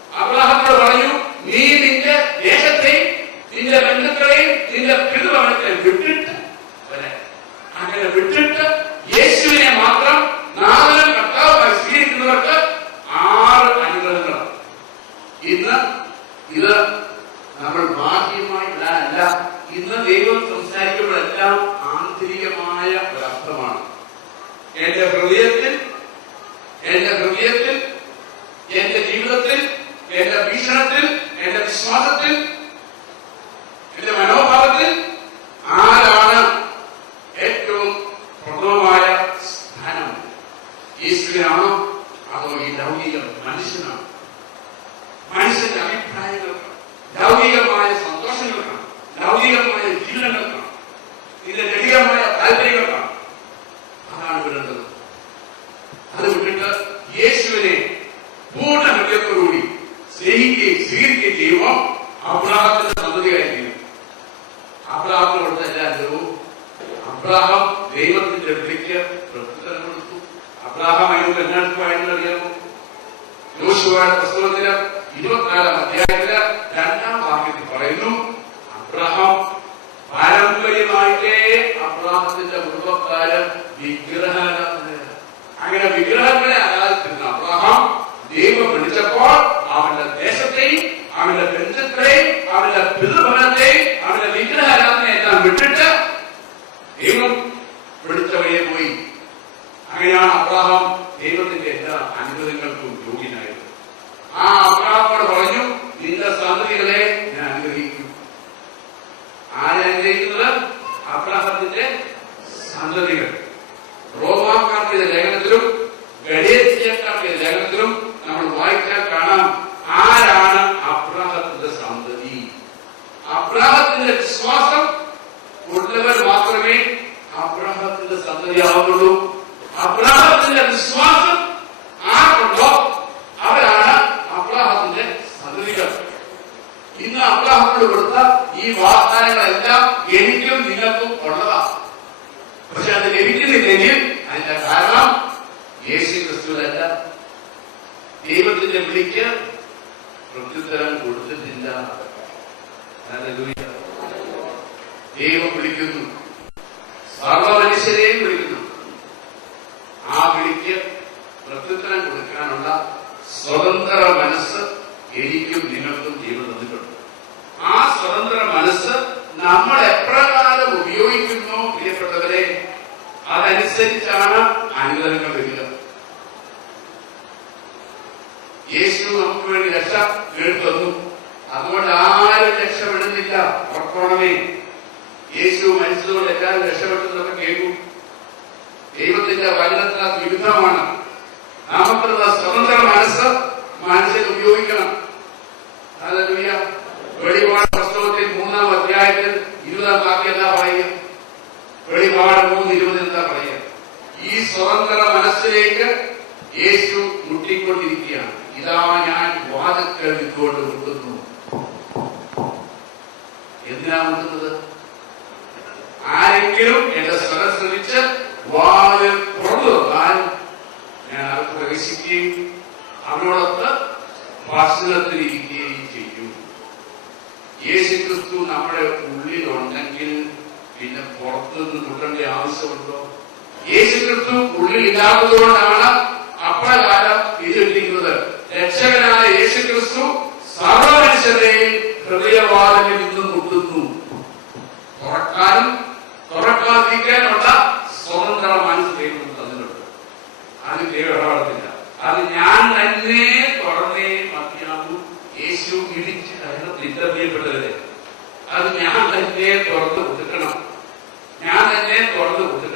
അബ്രഹാമിനോട് പറഞ്ഞു, നീ നിന്റെ ദേശത്തെയും നിന്റെ ബന്ധുക്കളെയും നിന്റെ പിതൃഭവനത്തെ വിട്ടിട്ട് വരാൻ. അങ്ങനെ വിട്ടിട്ട് യേശുവിനെ മാത്രം നാഥനും കർത്താവുമായി സ്വീകരിക്കുന്നവർക്ക് 6 അനുഗ്രഹങ്ങളാണ്. ഇന്ന് ഇത് നമ്മൾ ബാഹ്യമായി ഇടാനല്ല, ഇന്ന് ദൈവം സംസാരിക്കുമ്പോഴെല്ലാം ആന്തരികമായ ഒരർത്ഥമാണ്. എന്റെ ഹൃദയത്തിൽ, എന്റെ ജീവിതത്തിൽ, എന്റെ വീക്ഷണത്തിൽ, എന്റെ വിശ്വാസത്തിൽ, എന്റെ മനോഭാവത്തിൽ ആരാണ് ഏറ്റവും പ്രഥമമായ സ്ഥാനം? യേശുവിനാണോ അതോ ഈ ലൗകിക മനുഷ്യനാണ്? മനുഷ്യന്റെ അഭിപ്രായങ്ങൾക്കാണ്, ലൗകികമായ സന്തോഷങ്ങൾക്കാണ്, ലൗകികമായ ജീവിതങ്ങൾക്കാണ്, ഇതിന്റെ ലളിതമായ താല്പര്യങ്ങൾക്കാണ്. അതാണ് വിടേണ്ടത്. അത് വിട്ടിട്ട് യേശുവിനെ പൂർണ്ണ ഹൃദയത്തോടുകൂടി സ്നേഹിക്കുകയും സ്വീകരിക്കുകയും ചെയ്യുമ്പോൾ അബ്രഹാമിന്റെ സന്തതിയായിരിക്കും. അബ്രഹാമിന് കൊടുത്ത എല്ലാ അനുഭവവും അബ്രഹാം ദൈവത്തിന്റെ വിളിക്ക് പ്രത്യുത്തരം കൊടുത്തു. അബ്രഹാം അതിനോട് എന്നാണ് അറിയാമോ? യോശുവയുടെ പുസ്തകത്തില് 24-ാം അധ്യായത്തില് 2-ാം വാക്യത്തിൽ പറയുന്നു, അബ്രഹാം പാരമ്പര്യമായിട്ടേ അബ്രഹാത്തിന്റെ കുടുംബക്കാര് വിഗ്രഹാരാധനയാണ്. അങ്ങനെ വിഗ്രഹങ്ങളെ ആരാധിച്ചിരുന്ന അബ്രഹാം ദൈവം വിളിച്ചപ്പോൾ അവന്റെ ദേശത്തെയും അവന്റെ ബന്ധുക്കളെയും അവന്റെ പിതൃഭവനത്തെയും അവന്റെ വിഗ്രഹാരാധനയെല്ലാം വിട്ടിട്ട് ദൈവം വിളിച്ച വഴിയെ പോയി. അങ്ങനെയാണ് അബ്രഹാം ദൈവത്തിന്റെ എല്ലാ അനുഗ്രഹങ്ങൾക്കും യോഗ്യനായത്. ആ അബ്രഹാമോട് പറഞ്ഞു, നിന്റെ സന്തതികളെ ഞാൻ അനുഗ്രഹിക്കും. ആരെ അനുഗ്രഹിക്കുന്നത്? അബ്രഹാമത്തിന്റെ സന്തതികൾ. റോമാക്കാരുടെ ലേഖനത്തിലും ഗലേത്യക്കാരുടെ ലേഖനത്തിലും നമ്മൾ വായിച്ചാൽ കാണാം, ആരാണ് അബ്രഹാമത്തിന്റെ സന്തതി? അബ്രഹാമത്തിന്റെ വിശ്വാസം ഉള്ളവർ മാത്രമേ അബ്രഹാമത്തിന്റെ സന്തതിയാവുന്നുള്ളൂ. അബ്രഹാമത്തിന്റെ വിശ്വാസം ആർക്കുണ്ടോ അവരാണ് അബ്രഹാമത്തിന്റെ സന്തതികൾ. ഇന്ന് അബ്രഹാമിനോട് കൊടുത്ത ഈ വാഗ്ദാനങ്ങളെല്ലാം എനിക്കും നിങ്ങൾക്കും ഉള്ളതാണ്. പക്ഷെ അത് ലഭിക്കുന്നില്ലെങ്കിൽ അതിന്റെ കാരണം യേശു ക്രിസ്തുവല്ല. ദൈവത്തിന്റെ വിളിക്ക് പ്രത്യുത്തരം കൊടുത്തിട്ടില്ല. ദൈവം വിളിക്കുന്നു, സർവ മനുഷ്യരെയും വിളിക്കുന്നു. ആ വിളിക്ക് പ്രത്യുത്തരം കൊടുക്കാനുള്ള സ്വതന്ത്ര മനസ്സ് എനിക്കും നിങ്ങൾക്കും ദൈവം തന്നിട്ടുണ്ട്. ആ സ്വതന്ത്ര മനസ്സ് നമ്മൾ എപ്രകാരം ഉപയോഗിക്കുന്നു പ്രിയപ്പെട്ടവരെ, അതനുസരിച്ചാണ് അനുഗ്രഹങ്ങൾ വരിക. യേശു നമുക്ക് വേണ്ടി രക്ഷ കേൾക്കുന്നു. അതുകൊണ്ട് ആരും രക്ഷപ്പെടുന്നില്ല. ഉറക്കണമേ, യേശു മരിച്ചതുകൊണ്ട് എല്ലാവരും രക്ഷപ്പെട്ടതൊക്കെ കേൾക്കും. ദൈവത്തിന്റെ വചനത്തിന് വിരുദ്ധമാണ്. നമുക്കുള്ള സ്വതന്ത്ര മനസ്സ് മനുഷ്യൻ ഉപയോഗിക്കണം. ഹല്ലേലൂയ. വെളിപാട് പുസ്തകത്തിൽ 3-ാം അധ്യായത്തിൽ 20-ാം വാക്യം എന്താ പറയുക? വെളിപാട് 3:20 എന്താ പറയുക? ഈ സ്വതന്ത്ര മനസ്സിലേക്ക് യേശു മുട്ടിക്കൊണ്ടിരിക്കുകയാണ്. ഇതാ ഞാൻ വാതിൽക്കൽ നിന്നുകൊണ്ട് മുട്ടുന്നു. എന്തിനാ മുട്ടുന്നത്? ആരെങ്കിലും എന്റെ സ്വരം ശ്രമിച്ച് വാതിൽ തുറന്നു തന്നാൽ ഞാൻ അത് പ്രവേശിക്കുകയും അവനോടൊത്ത് ഭക്ഷണത്തിലിരിക്കുകയും ചെയ്യും. യേശുക്രിസ്തു നമ്മുടെ ഉള്ളിലുണ്ടെങ്കിൽ പിന്നെ പുറത്തുനിന്ന് മുട്ടേണ്ട ആവശ്യമുണ്ടോ? യേശുക്രിസ്തു ഉള്ളിലില്ലാത്തതുകൊണ്ടാണ് അപ്രകാരം ഇതിട്ടിരിക്കുന്നത്. രക്ഷകനായ യേശുക്രിസ്തു സർവ മനുഷ്യരെയും ഹൃദയവാതിലിൽ നിന്നും മുട്ടുന്നു. തുറക്കാനും തുറക്കാതിരിക്കാനുള്ള സ്വതന്ത്ര മനസ്സ് ദൈവം തന്നിട്ടുണ്ട്. അത് ദൈവം ഇടപെടത്തില്ല. അത് ഞാൻ തന്നെ തുറന്നേ മതിയാകൂ. യേശു ഇടിച്ച് ചെയ്യപ്പെട്ടവരെ അത് ഞാൻ തന്നെ തുറന്ന് കൊടുക്കണം. ഞാൻ തന്നെ തുറന്ന് കൊടുക്കണം.